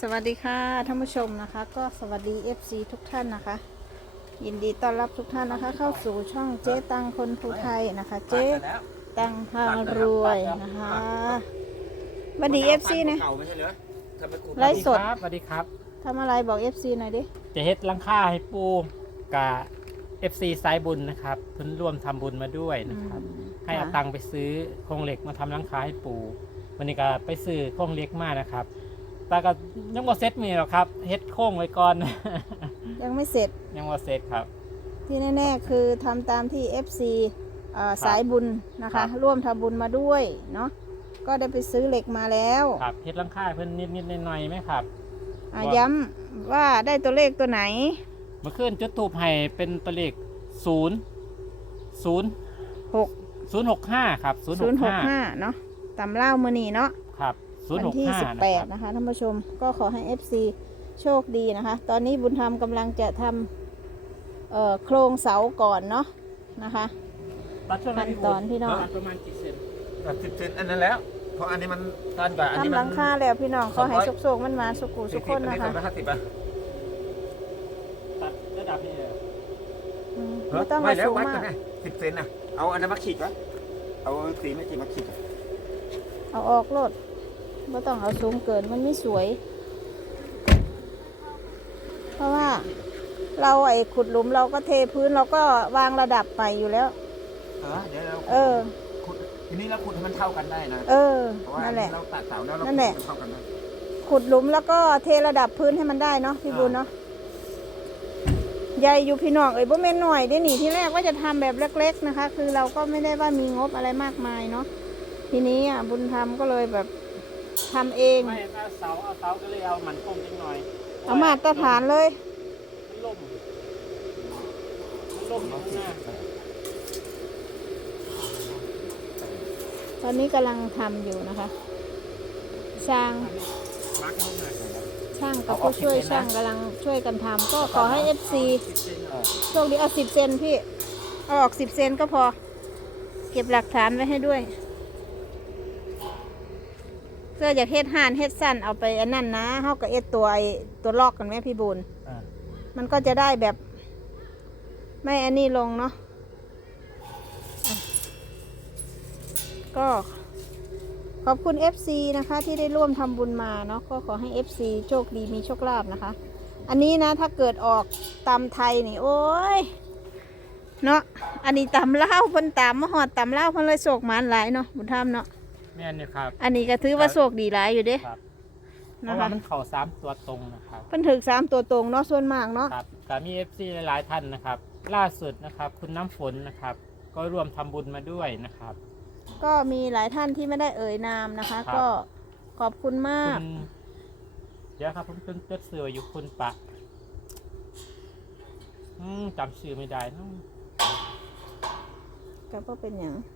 สวัสดีค่ะท่านผู้ชมนะคะ ก็สวัสดี FC ทุกท่านนะคะ ยินดีต้อนรับทุกท่านนะคะ เข้าสู่ช่องเจ๊ตังคนภูไทยนะคะ เจ๊ตังพารวยนะคะสวัสดี FC นะเก่าไม่ใช่เหรอทำไมกูไลฟ์สดสวัสดีครับทำอะไรบอก FC หน่อยดิจะเฮ็ดหลังค่าให้ปูกับ FC สายบุญนะครับเพิ่นร่วมทำบุญมาด้วยนะครับอืมให้เอาค่ะตังค์ไปซื้อโครงเหล็กมาทำหลังคาให้ปูวันนี้ก็ไปซื้อโครงเหล็กมานะครับ แต่ก็ยังบ่เซ็ตมีหรอกครับเฮ็ดโครงไว้ก่อน ยังไม่เสร็จยังบ่เซ็ตครับ ที่แน่ๆ คือทำตามที่ FC เอ่อครับสายบุญนะครัคะ บ ร่วมทำบุญมาด้วยเนาะก็ได้ไปซื้อเหล็กมาแล้วครับเฮ็ดหลังคาให้เพิ่นนิดๆหน่อยๆไหมครับ อะว่า ย้ำว่าได้ตัวเลขตัวไหน เมื่อคืนจุดทูปให้เป็นตัวเลขศูนย์ศูนย์หกศูนย์หกห้าครับศูนย์หศูนกย์หกห้าห้าเนาะตำเล่ามือนีเนาะครับ ศูนย์วัหกที่ห้า18นะคะท่านผู้ชมก็ขอให้ FC โชคดีนะคะ ตอนนี้บุญธรรมกำลังจะทำเอ่อโครงเสาก่อนเนาะนะคะขั้นตอนพี่น้องประมาณกี่เซนสิบเซนอันนั้นแล้วเพราะอันนี้มันสั้นกว่าอันนี้ทำมัหลังคาแล้วพี่น้องขอให้สองร้อยสุกๆมันมาสุกุสุกคนอันะนี้สคะองร้อยห้าสิบอะตัดระดับนี้เลยอืมไม่ต้องไม่เอาแล้วสูงวัดมากักนไงสิบเซนน่ะเอาอันนั้นมาขีดวะเอาสีไม่ขีดมาขีดอะเอาออกโลด ไม่ต้องเอาสูงเกินมันไม่สวย เพราะว่าเราไอ้ขุดหลุมเราก็เทพื้นเราก็วางระดับไปอยู่แล้ว เออเดี๋ยวเราเออ ขุดทีนี้เราขุดให้มันเท่ากันได้นะเออ เพราะว่านั่นแหละ เราตัดเสาแล้วเรานั่นแหละขุดให้มันเท่ากันได้ขุดหลุมแล้วก็เทระดับพื้นให้มันได้เนาะพี่อ่าบุญเนาะใหญ่อยู่พี่น้องเอ้ยบ่แม่นหน่อยได้หนีที่แรกว่าจะทำแบบเล็ก ๆนะคะ คือเราก็ไม่ได้ว่ามีงบอะไรมากมายเนาะทีนี้อะบุญทำก็เลยแบบ ทำเอง ไม่เอาเสาเอาเสาก็เลยเอามันคงนิดหน่อยเอามาตรฐานเลย มันล่มมันล่มอยู่ข้างหน้าตอนนี้กำลังทำอยู่นะคะช่างมาร์คให้หน่อยช่างกับผู้ช่วยช่างกำลังช่วยกันทำก็ขอให้ FC สิบเซนเหรอโชคดีเอาสิบเซนพี่ เอาออกสิบเซนก็พอ เก็บหลักฐานไว้ให้ด้วย เสื้ออยากเฮ็ดห่านเฮ็ดสั้นเอาไปอันนั้นนะเฮากับเอ็ดตัวไอ้ตัวลอกกันไหมพี่บุญอ่ามันก็จะได้แบบ ไม่อันนี้ลงเนาะอะก็ ขอบคุณ FC นะคะ ที่ได้ร่วมทำบุญมาเนาะก็ขอให้ FC โชคดีมีโชคลาภนะคะ อันนี้นะถ้าเกิดออกตำไทยนี่ โอ้ย เนาะอันนี้ตำเล่าวเพิ่นตำมาหอดตำเล่าวเพิ่นเลยโศกหมานหลายเนาะบุญธรรมเนาะ แม่นเนี่ยครับ อันนี้ก็ถือว่าโศกดีหลายอยู่เด้ครับ เพนะราะคะว่ามันเข่าสามตัวตรงนะครับ เพิ่นถึกสามตัวตรงเนาะส่วนมากเนาะ ครับก็มีเอฟซีหลายๆท่านนะครับ ล่าสุดนะครับคุณน้ำฝนนะครับ ก็ร่วมทำบุญมาด้วยนะครับ ก็มีหลายท่านที่ไม่ได้เอ่ยนามนะคะ ครับ ก็ขอบคุณมากคุณเดี๋ยวครับผมจดจดเสืออยู่คุณปะอืมจำชื่อไม่ได้เนอะก็บ่เป็นอย่างเ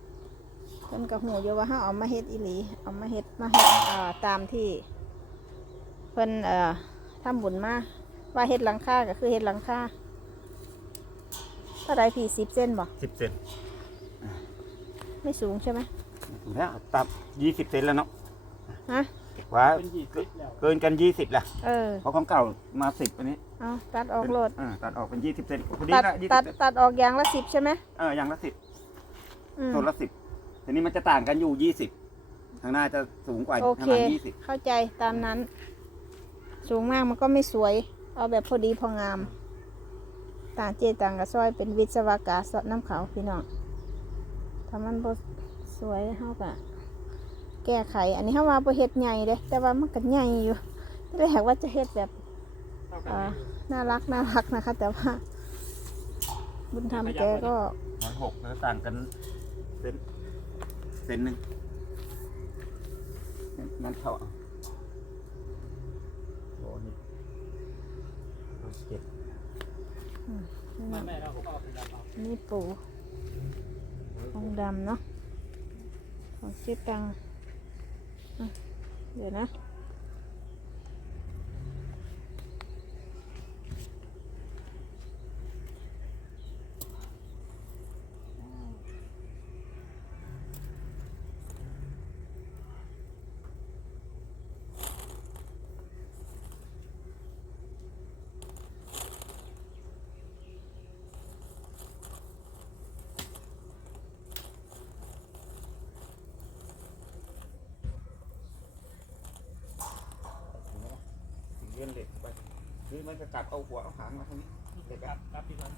พิ่นก็หูอยู่ว่าเฮาเอามาเฮ็ดอีหลี เอามาเฮ็ดมาเฮ็ดอ่าตามที่เพิ่นเอ่อทำบุญมาว่าเฮ็ดหลังคาก็คือเฮ็ดหลังคาเท่าใดพี่10เส้นบ่สิบเซนไม่สูงใช่ไหมแล้วตัดยี่สิบเซนแล้วเนาะฮะว่าเป็นยี่สิบแล้วเกินกันยี่สิบละเออเพราะของเก่ามาสิบอันนี้เอาตัดออกโลดอ่าตัดออกเป็นยี่สิบเซนพอดีตัดละยี่ตัสิดบตัดออกอย่างละสิบใช่ไหมเอออย่างละสิบอืม โซนละสิบ ทีนี้มันจะต่างกันอยู่ยี่สิบข้างหน้าจะสูงกว่าโอข้างเคหลังยี่สิบเข้าใจตามนั้น สูงมากมันก็ไม่สวย เอาแบบพอดีพองาม ต่างเจต่างกับซอยเป็นวิศวกาสน้ำเขาวพี่น้องถ้ามันบ่สวยเฮากะแก้ไข อันนี้เฮาว่าบ่เฮ็ดใหญ่เด้แต่ว่ามันก็ใหญ่อยู่ที่แรกว่าจะเฮ็ดแบบเท่ากันอ่าเลยน่ารักน่ารักนะคะ แต่ว่า บุญธรรมแกก็ ร้อยหกแล้วต่างกันเซน เซนหนึ่งนั่นเท่าเอาโอ้นี่ร้อยเจ็ดไม่ไม่เราก็เอาเป็นระดับนี่ปูองค์ดำเนาะของชื่อตังอะเดี๋ยวนะ ยืนเหล็กไป หรือมันจะกลับเอาหัวเอาหางมาทางนี้เด็กคอะรับครับพี่มัน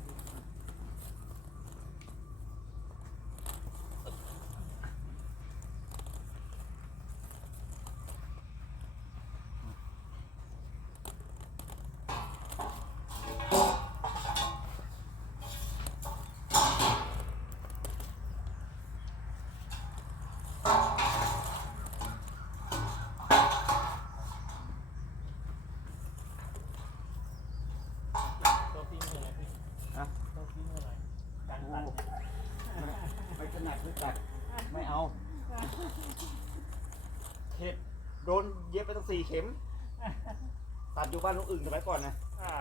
ตัวพี่มืออะไรพี่ นะ ตัวพี่มืออะไรการ โอ้ ตัดเนี่ย ไม่ถนัดไม่ตัดไม่เอาเข็ดโดนเย็บไปตั้งสี่เข็ม ตัดอยู่บ้านลุงอึ่งสมัยก่อนนะ อ่า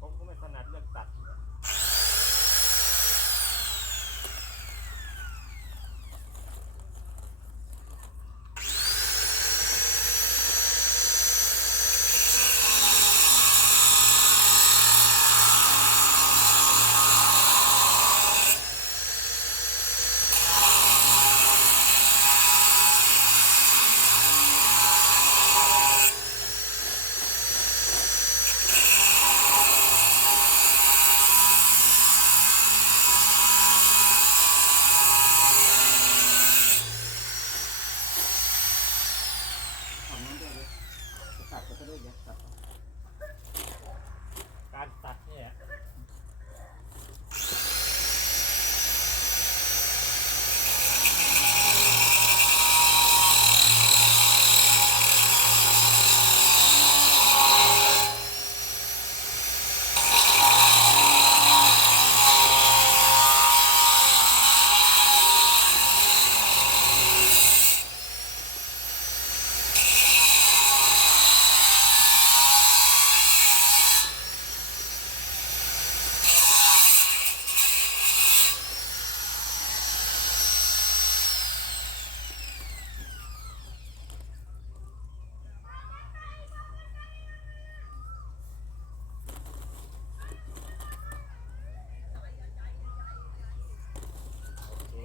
ผมก็ไม่ถนัดเรื่องตัดเนี่ย ฝั่งนั้นด้วยเลยจะตัดก็จะได้ยังตัด การตัดเนี่ย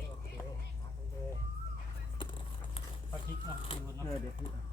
โอเค โอเคมาไปเลยพอพลิกเนาะดู เอเนาะอเดี๋ยวพี่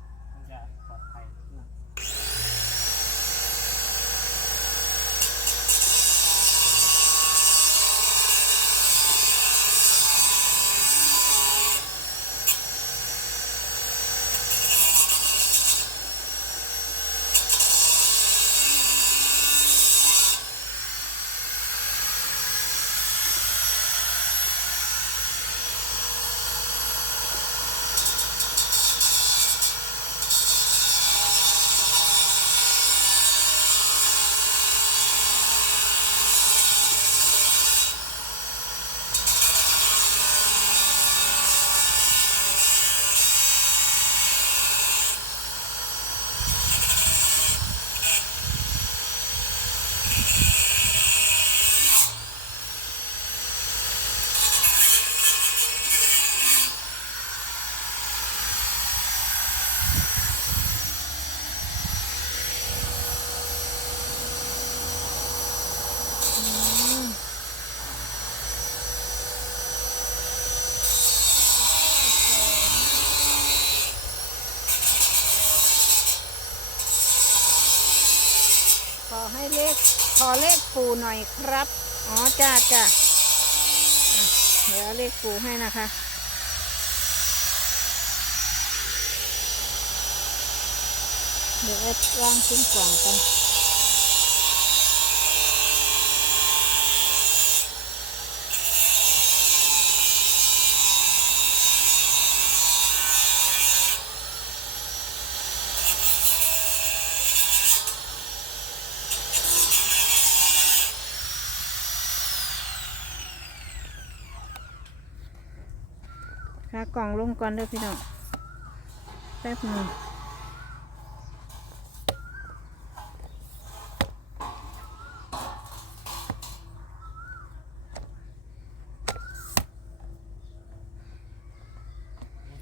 เลขปูหน่อยครับ อ๋อจ้าจ้าเดี๋ยวเลขปูให้นะคะเดี๋ยวเอดวางชิ้นกล่องกัน กล่องลงก่อนเด้อพี่น้องแป๊บหนึง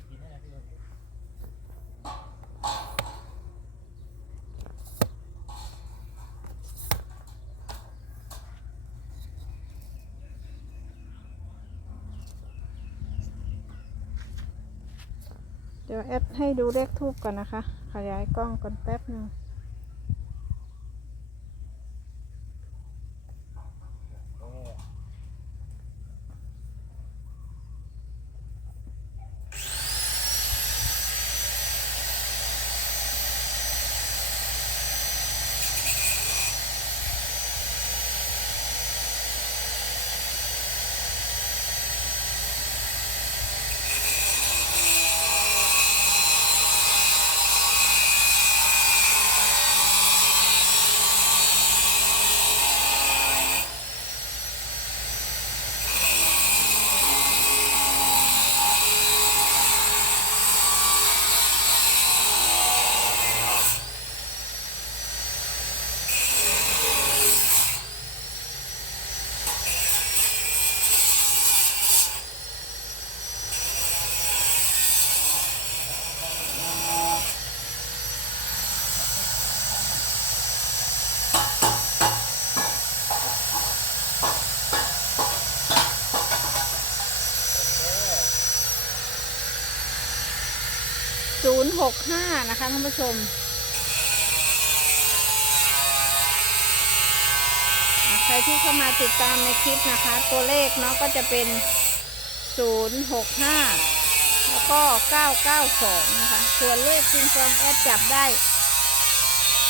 กินได้แล้วพี่วัน เดี๋ยวแอดให้ดูเลขทูบก่อนนะคะ ขยายกล้องก่อนแป๊บหนึ่ง หกห้านะคะท่านผู้ชมใครที่เข้ามาติดตามในคลิปนะคะ ตัวเลขเนาะก็จะเป็นศูนย์หกห้าแล้วก็เก้าเก้าสองนะคะ ส่วนเลขซิงฟองแอดจับได้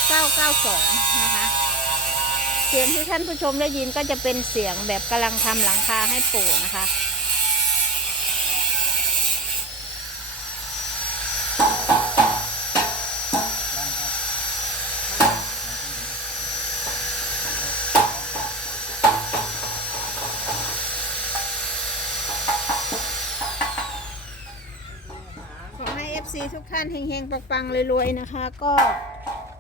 เก้าเก้าสองนะคะ เสียงที่ท่านผู้ชมได้ยินก็จะเป็นเสียงแบบกำลังทำหลังคาให้ปู่นะคะ อให้ FC ทุกท่านเฮงๆปังๆรวยๆนะคะ ก็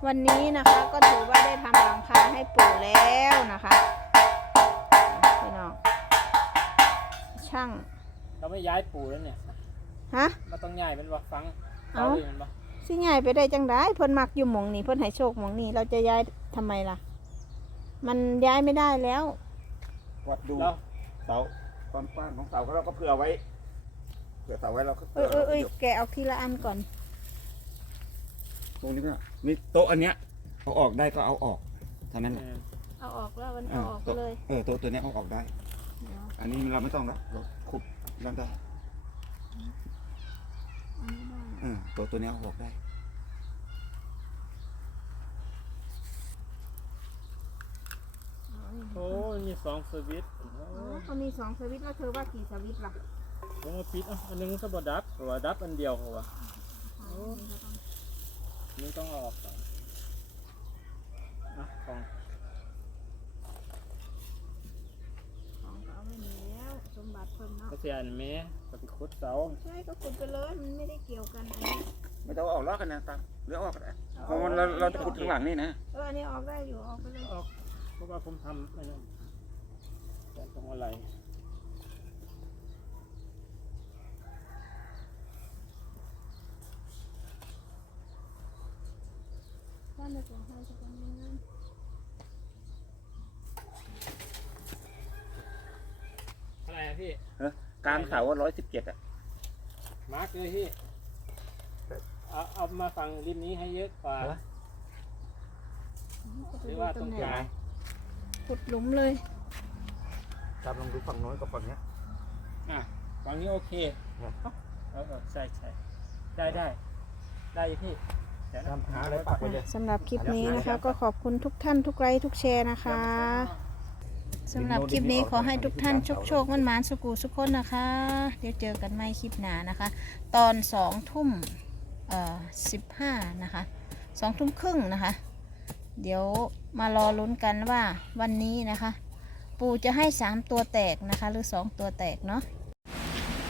วันนี้นะคะก็ถือว่าได้ทำหลังคาให้ปู่แล้วนะคะพี่น้องช่างเราไม่ย้ายปูแล้วเนี่ยฮะมาต้องย้ายเป็นว่าฟังเอ้าเลยมันบ่สิง่ายไปได้จังได้เพิ่นมักอยู่หมองนี้เพิ่นให้โชคหมองนี้เราจะย้ายทำไมล่ะ มันย้ายไม่ได้แล้ว วัดดูแล้ว เสาความกว้างของเสาก็เราก็เผื่อไว้ เผื่อเสาไว้เราก็เอ้ยเอ้ยเอ้ยแกะเอาทีละอันก่อน ตรงนี้ก็นี่โต๊ะอันเนี้ยเอาออกได้ก็เอาออกเท่านั้นแหละเอาออกแล้วมันเอเอาอออกไปโต๊ะเลย เออโต๊ะตัวเนี้ยเอาออกได้เดี๋ยวอันนี้เราไม่ต้องแล้วเราขุดแล้วได้อันนี้ได้เออโต๊ะตัวเนี้ยเอาออกได้เอานี่โอ้ยมีสองสวิตช์โอ้อ๋อยเขามีสองสวิตช์แล้วเธอว่ากี่สวิตช์ล่ะ ผมมาปิดอะอันหนึงก็บดับเพราะว่าดับอันเดียวเขาว่าอ๋อนี่ก็ต้องนี่ต้องเอาออกก่อนอะของของเขาไม่มีแล้วสมบัติเพิ่มเนาะก็เสียอันแม่ก็ไปขุดเสาใช่ก็ขุดไปเลยมันไม่ได้เกี่ยวกันอันนี้ไม่ต้องเอาออกลอกกันนะตามหรือเอาออกก็ได้เพราะมันเราเราจะขุดข้างหลังนี่นะเอออันนี้ออกได้อยู่ออกไปเลยออกเพราะว่าผมทำไม่นั่นแต่ตรงอะไร ถ้าไม่ของให้จะเป็นยังไงอะไรอะพี่ กลางเสาร้อยสิบเจ็ดอะมาร์กเลยพี่ เอาเอามาฝั่งริมนี้ให้เยอะกว่า หรือว่าตรงกลางขุดหลุมเลย ตามลองดูฝั่งโน้นกับฝั่งเนี้ย อะฝั่งนี้โอเคครับเออเออใช่ใช่ได้ได้ได้อยู่พี่ เดี๋ยวนะทำหาอะไรปักไว้เลยสำหรับคลิปนี้นะคะ ก็ขอบคุณทุกท่านทุกไลค์ทุกแชร์นะคะสำหรับคลิปนี้ขอให้ทุกท่านโชคโชคมันหมานๆสุกูสุกคนนะคะ เดี๋ยวเจอกันใหม่คลิปหน้านะคะ ตอนสองทุ่มเอ่อสิบห้านะคะสองทุ่มครึ่งนะคะ เดี๋ยวมารอลุ้นกันว่าวันนี้นะคะ ปูจะให้สามตัวแตกนะคะ หรือสองตัวแตกเนาะ